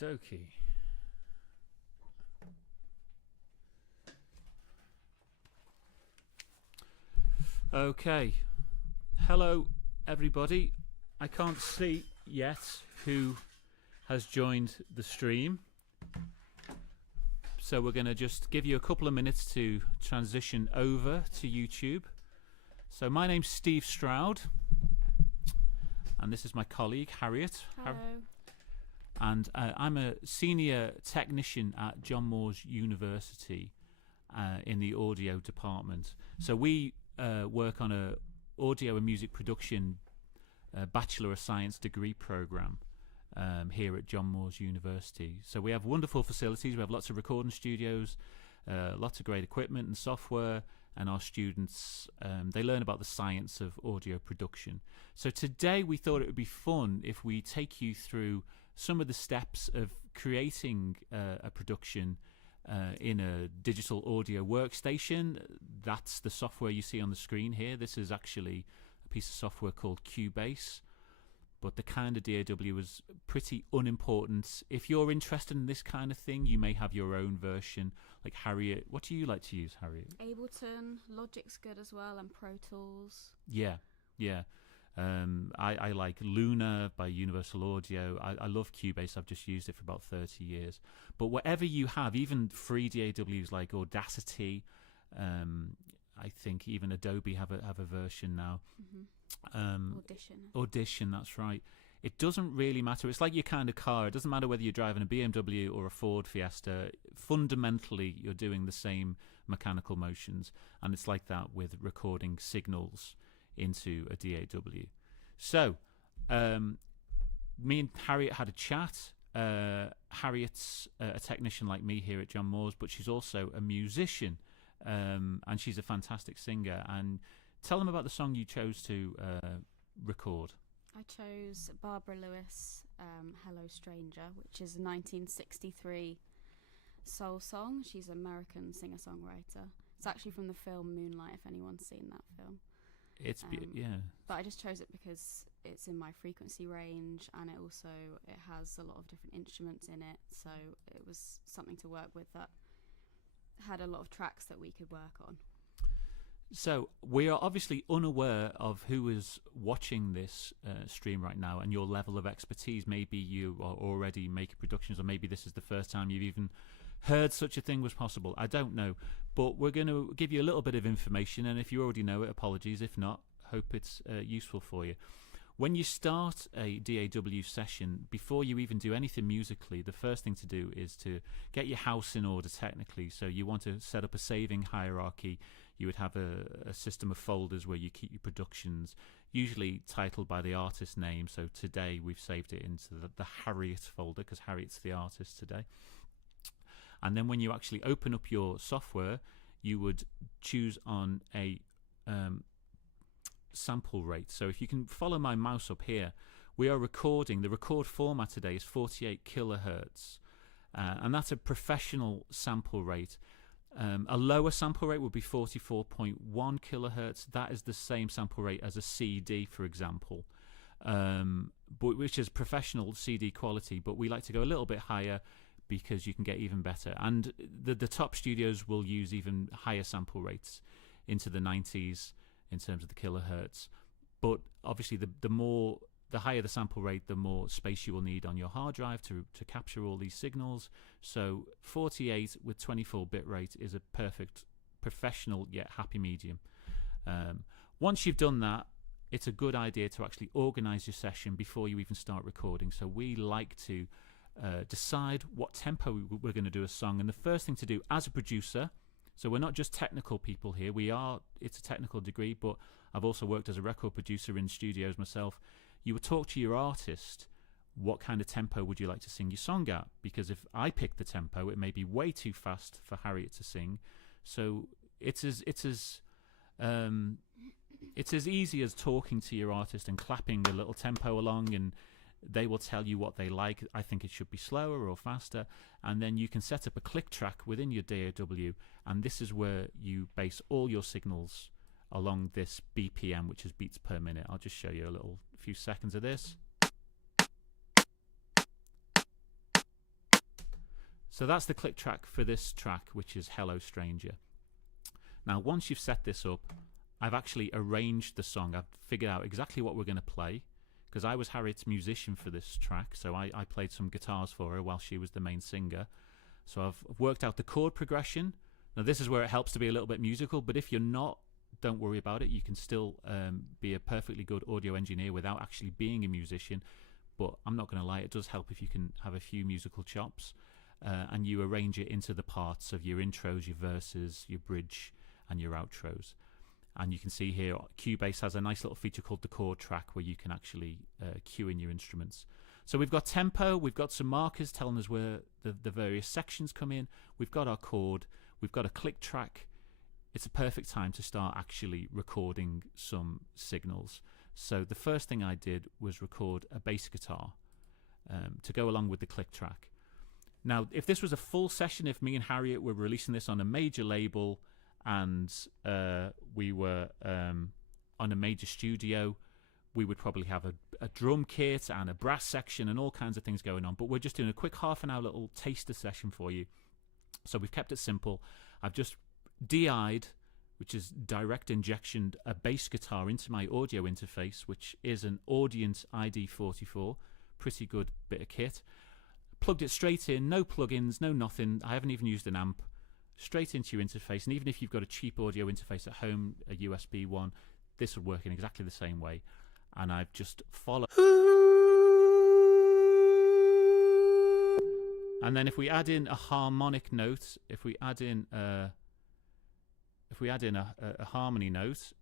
Dokey. Okay. Hello, everybody. I can't see yet who has joined the stream. So we're going to just give you a couple of minutes to transition over to YouTube. So my name's Steve Stroud. And this is my colleague, Harriet. Hello. And I'm a senior technician at John Moores University in the audio department. So we work on a audio and music production Bachelor of Science degree program here at John Moores University. So we have wonderful facilities. We have lots of recording studios, lots of great equipment and software, and our students, they learn about the science of audio production. So today we thought it would be fun if we take you through some of the steps of creating a production in a digital audio workstation. That's the software you see on the screen here. This is actually a piece of software called Cubase, but the kind of DAW is pretty unimportant. If you're interested in this kind of thing, you may have your own version. Like Harriet, what do you like to use, Harriet? Ableton, Logic's good as well, and Pro Tools. Yeah. I like Luna by Universal Audio. I love Cubase. I've just used it for about 30 years. But whatever you have, even free DAWs like Audacity, I think even Adobe have a version now. Mm-hmm. Audition, that's right. It doesn't really matter. It's like your kind of car. It doesn't matter whether you're driving a BMW or a Ford Fiesta. Fundamentally, you're doing the same mechanical motions. And it's like that with recording signals into a DAW. So, me and Harriet had a chat. Harriet's a technician like me here at John Moores, but she's also a musician, and she's a fantastic singer. And tell them about the song you chose to record. I chose Barbara Lewis, Hello Stranger, which is a 1963 soul song. She's an American singer-songwriter. It's actually from the film Moonlight, if anyone's seen that film. It's yeah. But I just chose it because it's in my frequency range, and it has a lot of different instruments in it. So it was something to work with that had a lot of tracks that we could work on. So we are obviously unaware of who is watching this stream right now and your level of expertise. Maybe you are already making productions, or maybe this is the first time you've even heard such a thing was possible. I don't know, but we're going to give you a little bit of information, and if you already know it, apologies. If not, hope it's useful for you. When you start a DAW session, before you even do anything musically, the first thing to do is to get your house in order technically. So you want to set up a saving hierarchy. You would have a system of folders where you keep your productions, usually titled by the artist name. So today we've saved it into the Harriet folder because Harriet's the artist today. And then when you actually open up your software, you would choose on a sample rate. So if you can follow my mouse up here, we are recording. The record format today is 48 kilohertz, and that's a professional sample rate. A lower sample rate would be 44.1 kilohertz. That is the same sample rate as a CD, for example, but which is professional CD quality. But we like to go a little bit higher because you can get even better. And the top studios will use even higher sample rates into the 90s in terms of the kilohertz. But obviously, the higher the sample rate, the more space you will need on your hard drive to capture all these signals. So 48 with 24 bit rate is a perfect professional yet happy medium. Once you've done that, it's a good idea to actually organize your session before you even start recording. So we like to decide what tempo we're going to do a song. And the first thing to do as a producer, so we're not just technical people here, it's a technical degree, but I've also worked as a record producer in studios myself. You would talk to your artist, what kind of tempo would you like to sing your song at? Because if I pick the tempo, it may be way too fast for Harriet to sing. So it's as easy as talking to your artist and clapping a little tempo along, and they will tell you what they like. I think it should be slower or faster, and then you can set up a click track within your DAW, and this is where you base all your signals along this BPM, which is beats per minute. I'll just show you a few seconds of this. So that's the click track for this track, which is Hello Stranger. Now, once you've set this up, I've actually arranged the song. I've figured out exactly what we're going to play, because I was Harriet's musician for this track, so I played some guitars for her while she was the main singer. So I've worked out the chord progression. Now, this is where it helps to be a little bit musical, but if you're not, don't worry about it. You can still be a perfectly good audio engineer without actually being a musician. But I'm not going to lie, it does help if you can have a few musical chops, and you arrange it into the parts of your intros, your verses, your bridge, and your outros. And you can see here, Cubase has a nice little feature called the chord track, where you can actually cue in your instruments. So we've got tempo, we've got some markers telling us where the various sections come in, we've got our chord, we've got a click track. It's a perfect time to start actually recording some signals. So the first thing I did was record a bass guitar to go along with the click track. Now, if this was a full session, if me and Harriet were releasing this on a major label and we were on a major studio, we would probably have a drum kit and a brass section and all kinds of things going on. But we're just doing a quick half-an-hour little taster session for you. So we've kept it simple. I've just DI'd, which is direct injection, a bass guitar into my audio interface, which is an Audient ID44. Pretty good bit of kit. Plugged it straight in, no plugins, no nothing. I haven't even used an amp. Straight into your interface. And even if you've got a cheap audio interface at home, a USB one, this would work in exactly the same way. And I've just followed. And then if we add in a harmonic note, if we add in a harmony note,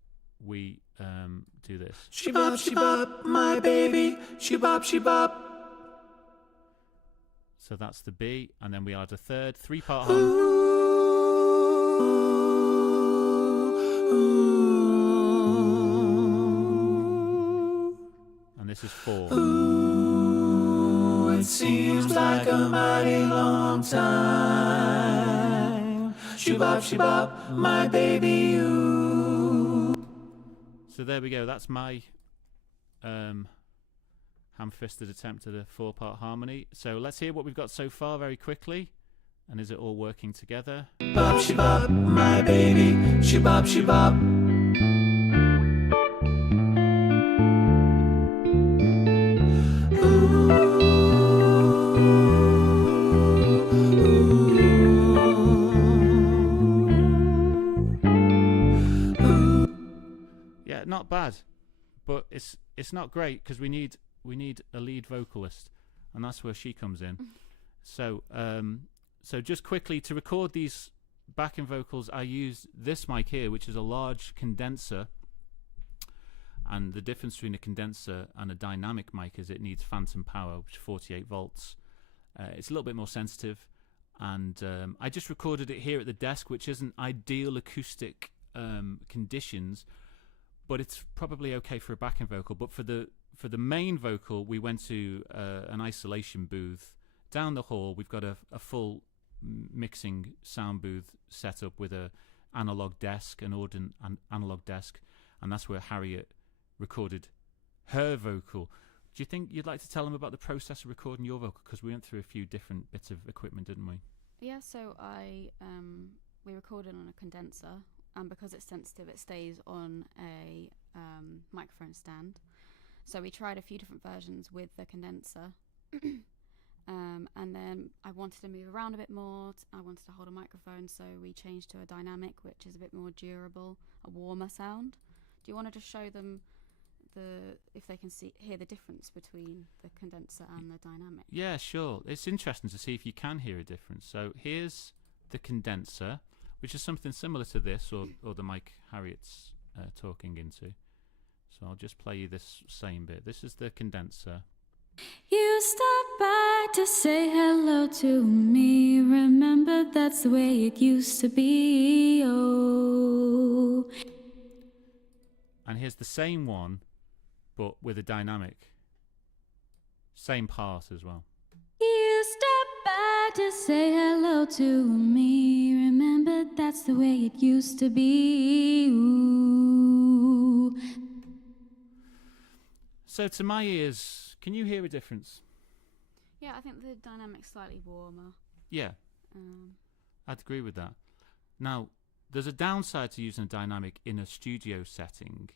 we do this. She bop, my baby. She bop. So that's the B, and then we add a third 3-part harmony. And this is 4. Ooh, it seems like a mighty long time. She bop, my baby, you. So there we go. That's my ham-fisted attempt at a 4-part harmony. So let's hear what we've got so far very quickly. And is it all working together? She bop, my baby. She bop. Yeah, not bad, but it's not great because we need a lead vocalist, and that's where she comes in. So just quickly, to record these backing vocals, I use this mic here, which is a large condenser. And the difference between a condenser and a dynamic mic is it needs phantom power, which is 48 volts. It's a little bit more sensitive, and I just recorded it here at the desk, which isn't ideal acoustic conditions, but it's probably okay for a backing vocal. But for the main vocal, we went to an isolation booth down the hall. We've got a full mixing sound booth set up with a analog desk, an Audient analog desk, and that's where Harriet recorded her vocal. Do you think you'd like to tell them about the process of recording your vocal? Because we went through a few different bits of equipment, didn't we? Yeah, so we recorded on a condenser, and because it's sensitive, it stays on a microphone stand. So we tried a few different versions with the condenser, and then I wanted to move around a bit more. I wanted to hold a microphone, so we changed to a dynamic, which is a bit more durable, a warmer sound. Do you want to just show them if they can hear the difference between the condenser and the dynamic? Yeah, sure. It's interesting to see if you can hear a difference. So here's the condenser, which is something similar to this, or the mic Harriet's talking into. So I'll just play you this same bit. This is the condenser. You stopped by to say hello to me. Remember, that's the way it used to be. Oh. And here's the same one, but with a dynamic. Same part as well. You stopped by to say hello to me. Remember, that's the way it used to be. Ooh. So to my ears, can you hear a difference? Yeah, I think the dynamic's slightly warmer. Yeah, I'd agree with that. Now, there's a downside to using a dynamic in a studio setting.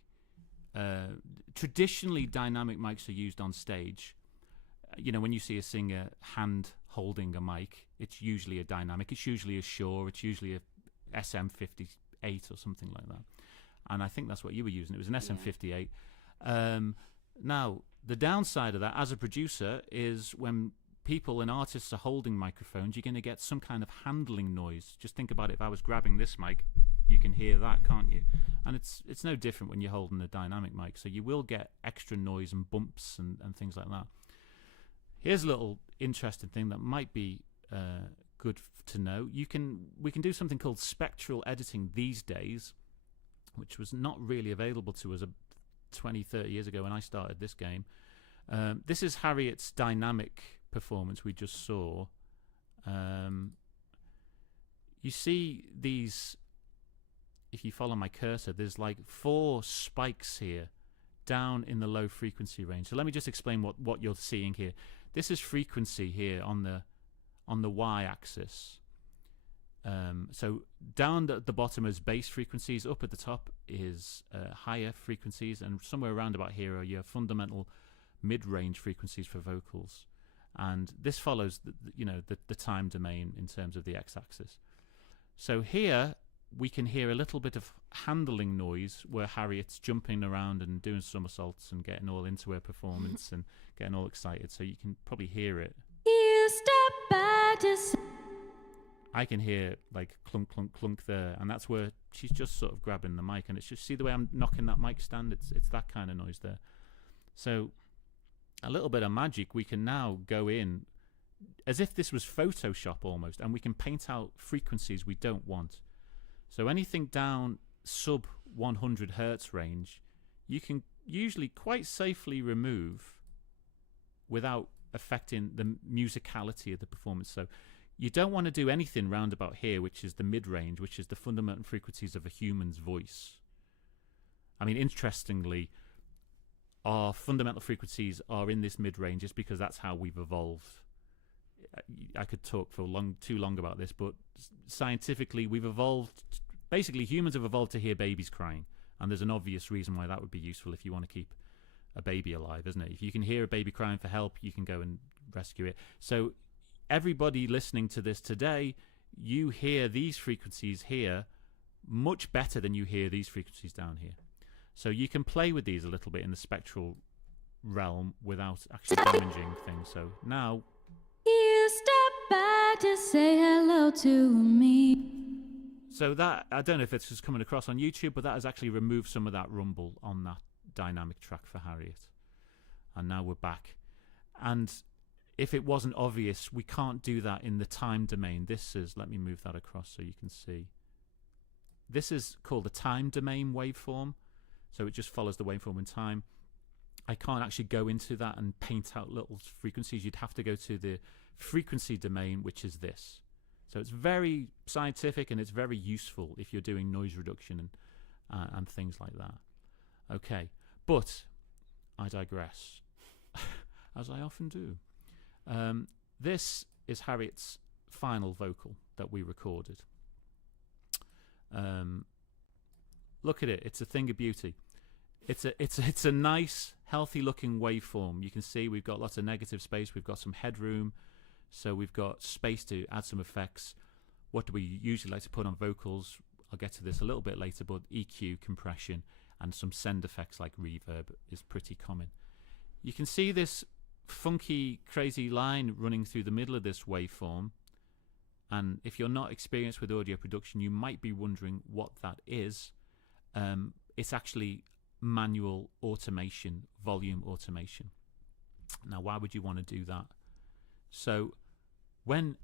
Traditionally, dynamic mics are used on stage. When you see a singer hand holding a mic, it's usually a dynamic. It's usually a Shure. It's usually a SM58 or something like that. And I think that's what you were using. It was an SM58. Now, the downside of that, as a producer, is when people and artists are holding microphones, you're going to get some kind of handling noise. Just think about it. If I was grabbing this mic, you can hear that, can't you? And it's no different when you're holding a dynamic mic. So you will get extra noise and bumps and things like that. Here's a little interesting thing that might be good to know. We can do something called spectral editing these days, which was not really available to us 20, 30 years ago when I started this game. This is Harriet's dynamic performance we just saw. You see these, if you follow my cursor, there's like 4 spikes here down in the low frequency range. So let me just explain what you're seeing here. This is frequency here on the y-axis. So down at the bottom is bass frequencies, up at the top is higher frequencies, and somewhere around about here are your fundamental mid-range frequencies for vocals. And this follows the time domain in terms of the x-axis. So here we can hear a little bit of handling noise where Harriet's jumping around and doing somersaults and getting all into her performance and getting all excited. So you can probably hear it. You step back to I can hear like clunk, clunk, clunk there, and that's where she's just sort of grabbing the mic, and it's just, see the way I'm knocking that mic stand? It's that kind of noise there. So a little bit of magic, we can now go in as if this was Photoshop almost, and we can paint out frequencies we don't want. So anything down sub 100 hertz range, you can usually quite safely remove without affecting the musicality of the performance. So you don't want to do anything round about here, which is the mid-range, which is the fundamental frequencies of a human's voice. I mean, interestingly, our fundamental frequencies are in this mid-range just because that's how we've evolved. I could talk for too long about this, but scientifically we've evolved, basically humans have evolved to hear babies crying, and there's an obvious reason why that would be useful if you want to keep a baby alive, isn't it? If you can hear a baby crying for help, you can go and rescue it. So everybody listening to this today, you hear these frequencies here much better than you hear these frequencies down here. So you can play with these a little bit in the spectral realm without actually damaging things. So now you step back to say hello to me. So that, I don't know if it's just coming across on YouTube, but that has actually removed some of that rumble on that dynamic track for Harriet. And now we're back. And if it wasn't obvious, we can't do that in the time domain. This is, let me move that across so you can see. This is called a time domain waveform. So it just follows the waveform in time. I can't actually go into that and paint out little frequencies. You'd have to go to the frequency domain, which is this. So it's very scientific and it's very useful if you're doing noise reduction and things like that. Okay, but I digress, as I often do. This is Harriet's final vocal that we recorded. Look at it; it's a thing of beauty. It's a nice, healthy-looking waveform. You can see we've got lots of negative space. We've got some headroom, so we've got space to add some effects. What do we usually like to put on vocals? I'll get to this a little bit later, but EQ, compression, and some send effects like reverb is pretty common. You can see this funky, crazy line running through the middle of this waveform, and if you're not experienced with audio production, you might be wondering what that is. It's actually manual automation, volume automation. Now, why would you want to do that? So when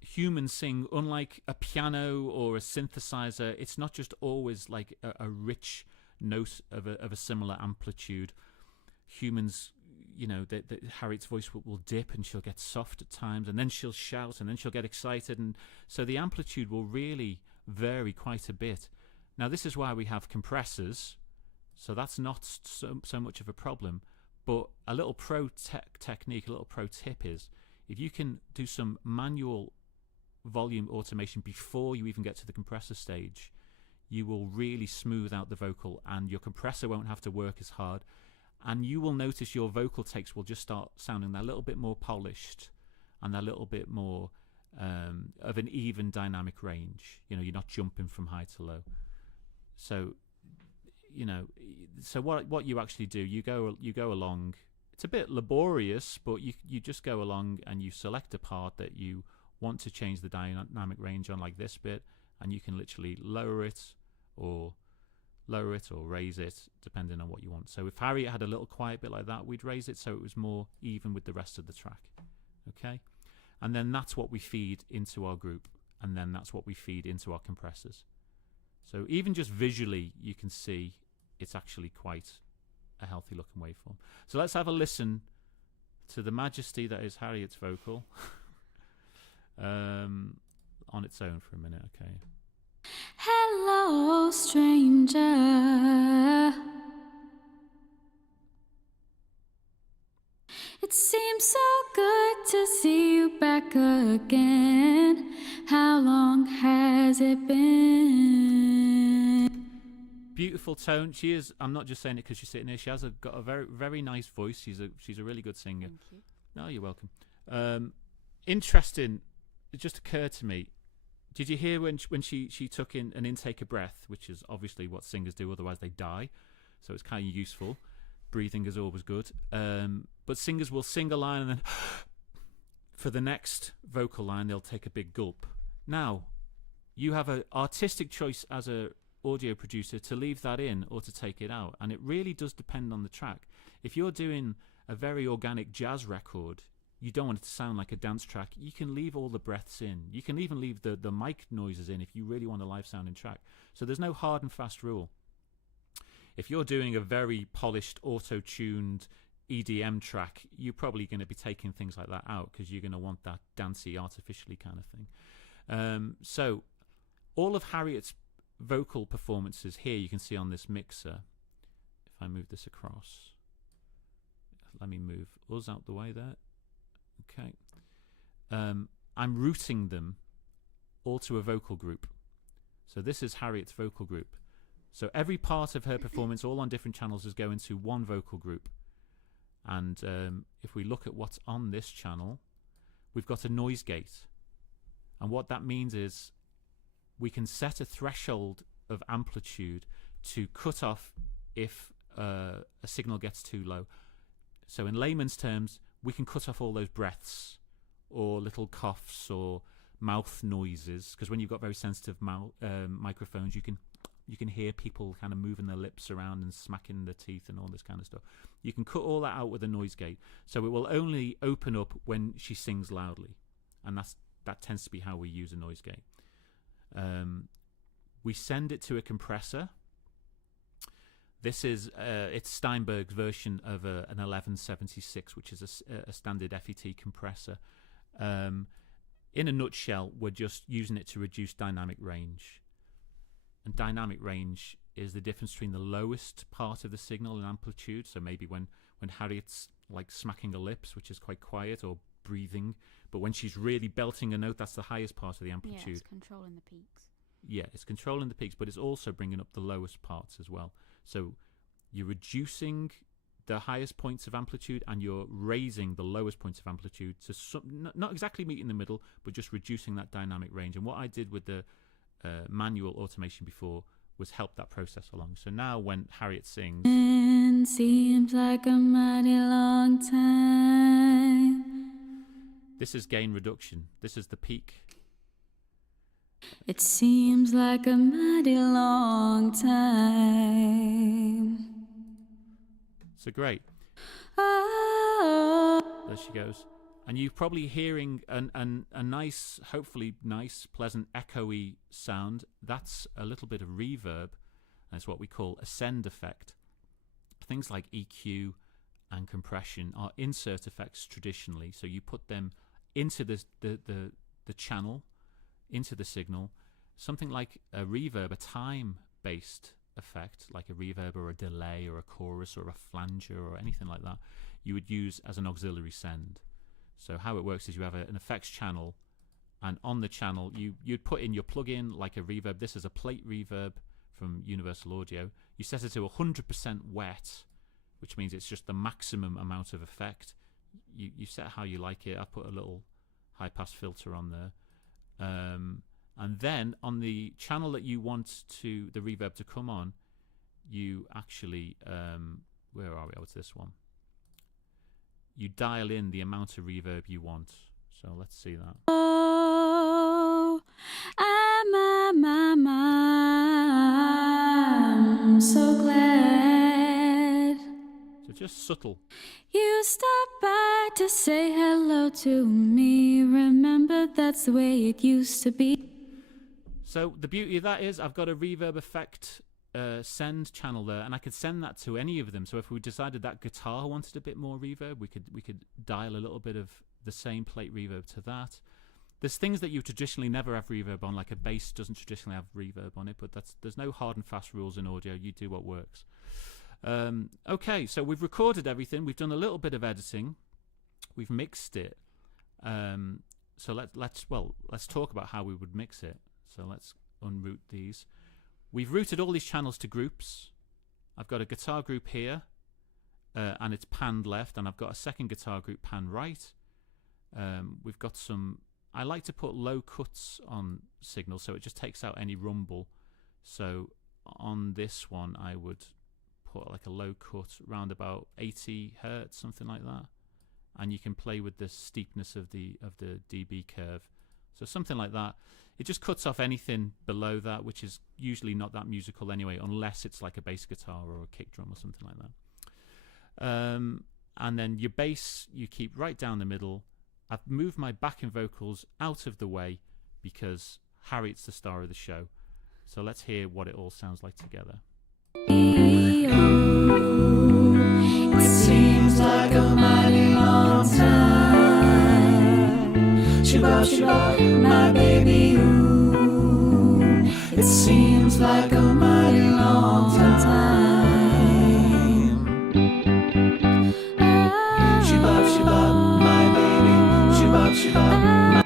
humans sing, unlike a piano or a synthesizer, it's not just always like a rich note of a similar amplitude. Humans, you know, Harriet's voice will dip and she'll get soft at times, and then she'll shout, and then she'll get excited, and so the amplitude will really vary quite a bit. Now, this is why we have compressors, so that's not so much of a problem. But a little technique, a little pro tip is, if you can do some manual volume automation before you even get to the compressor stage, you will really smooth out the vocal, and your compressor won't have to work as hard, and you will notice your vocal takes will just start sounding a little bit more polished and a little bit more of an even dynamic range. You know, you're not jumping from high to low. So, you know, so what you actually do, you go along. It's a bit laborious, but you just go along and you select a part that you want to change the dynamic range on, like this bit, and you can literally lower it or raise it depending on what you want. So if Harriet had a little quiet bit like that, we'd raise it so it was more even with the rest of the track. Okay, and then that's what we feed into our group, and then that's what we feed into our compressors. So even just visually, you can see it's actually quite a healthy looking waveform. So let's have a listen to the majesty that is Harriet's vocal on its own for a minute. Okay. Hello, stranger. It seems so good to see you back again. How long has it been? Beautiful tone. She is. I'm not just saying it because she's sitting here. She has got a very, very nice voice. She's a really good singer. Thank you. No, you're welcome. Interesting. It just occurred to me. Did you hear when she took in an intake of breath, which is obviously what singers do, otherwise they die. So it's kind of useful. Breathing is always good. But singers will sing a line and then for the next vocal line they'll take a big gulp. Now, you have an artistic choice as a audio producer to leave that in or to take it out, and it really does depend on the track. If you're doing a very organic jazz record, you don't want it to sound like a dance track, you can leave all the breaths in. You can even leave the mic noises in if you really want a live sounding track. So there's no hard and fast rule. If you're doing a very polished, auto-tuned EDM track, you're probably going to be taking things like that out because you're going to want that dancey, artificially kind of thing. So all of Harriet's vocal performances here you can see on this mixer. If I move this across, let me move us out the way there. Okay. I'm routing them all to a vocal group. So this is Harriet's vocal group. So every part of her performance, all on different channels, is going to one vocal group. And if we look at what's on this channel, we've got a noise gate. And what that means is we can set a threshold of amplitude to cut off if a signal gets too low. So in layman's terms, we can cut off all those breaths or little coughs or mouth noises, because when you've got very sensitive microphones, you can hear people kind of moving their lips around and smacking their teeth and all this kind of stuff. You can cut all that out with a noise gate, so it will only open up when she sings loudly, and that tends to be how we use a noise gate. We send it to a compressor. This is it's Steinberg's version of an 1176, which is a standard FET compressor. In a nutshell, we're just using it to reduce dynamic range. And dynamic range is the difference between the lowest part of the signal and amplitude. So maybe when Harriet's like smacking her lips, which is quite quiet, or breathing, but when she's really belting a note, that's the highest part of the amplitude. Yeah, it's controlling the peaks. Yeah, it's controlling the peaks, but it's also bringing up the lowest parts as well. So you're reducing the highest points of amplitude and you're raising the lowest points of amplitude to not exactly meet in the middle, but just reducing that dynamic range. And what I did with the manual automation before was help that process along. So now when Harriet sings, seems like a mighty long time. This is gain reduction. This is the peak. It seems like a mighty long time. So great. Oh. There she goes. And you're probably hearing a nice, hopefully nice, pleasant, echoey sound. That's a little bit of reverb. That's what we call a send effect. Things like EQ and compression are insert effects traditionally. So you put them into the channel, into the signal. Something like a reverb, a time-based effect, like a reverb or a delay or a chorus or a flanger or anything like that, you would use as an auxiliary send. So how it works is you have an effects channel and on the channel you'd put in your plug-in like a reverb. This is a plate reverb from Universal Audio. You set it to 100% wet, which means it's just the maximum amount of effect. You set how you like it. I put a little high pass filter on there, and then on the channel that you want the reverb to come on, you actually where are we? Oh, it's this one. You dial in the amount of reverb you want. So let's see that. Oh, I'm so glad So just subtle. you stopped by to say hello to me. Remember, that's the way it used to be. So the beauty of that is I've got a reverb effect send channel there, and I could send that to any of them. So if we decided that guitar wanted a bit more reverb, we could dial a little bit of the same plate reverb to that. There's things that you traditionally never have reverb on, like a bass doesn't traditionally have reverb on it, but there's no hard and fast rules in audio. You do what works. Okay, so we've recorded everything. We've done a little bit of editing. We've mixed it. So let's talk about how we would mix it. So let's unroot these. We've routed all these channels to groups. I've got a guitar group here, and it's panned left, and I've got a second guitar group panned right. We've got some... I like to put low cuts on signals, so it just takes out any rumble. So on this one, I would put like a low cut round about 80 hertz, something like that. And you can play with the steepness of the dB curve. So something like that. It just cuts off anything below that, which is usually not that musical anyway, unless it's like a bass guitar or a kick drum or something like that. And then your bass, you keep right down the middle. I've moved my backing vocals out of the way because Harriet's the star of the show. So let's hear what it all sounds like together. It seems like a mighty long time. Shabba, shabba, my baby, ooh. It seems like a mighty long time. Shabba, shabba, my baby, shabba, shabba.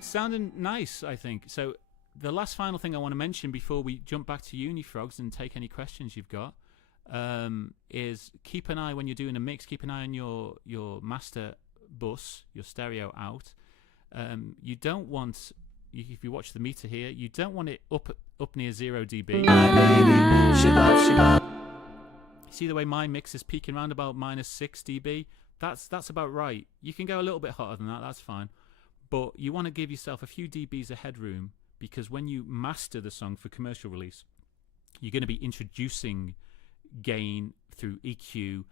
Sounding nice, I think. So the last final thing I want to mention before we jump back to Unifrogs and take any questions you've got is keep an eye when you're doing a mix. Keep an eye on your master bus, your stereo out. You don't want, if you watch the meter here, you don't want it up near 0 dB. My baby, shabba, shabba. See the way my mix is peaking around about -6 dB? That's about right. You can go a little bit hotter than that, that's fine. But you want to give yourself a few dBs of headroom, because when you master the song for commercial release, you're going to be introducing gain through EQ,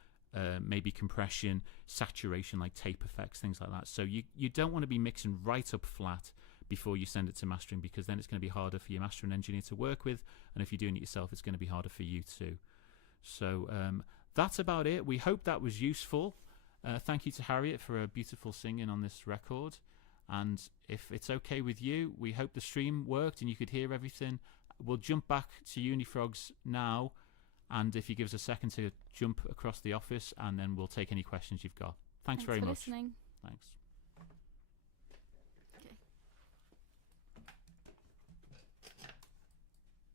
maybe compression, saturation, like tape effects, things like that. So you don't want to be mixing right up flat before you send it to mastering, because then it's going to be harder for your mastering engineer to work with, and if you're doing it yourself, it's going to be harder for you too. So that's about it. We hope that was useful. Thank you to Harriet for her beautiful singing on this record. And if it's okay with you, we hope the stream worked and you could hear everything. We'll jump back to Unifrogs now, and if you give us a second to jump across the office, and then we'll take any questions you've got. Thanks very much. Thanks for listening. Thanks.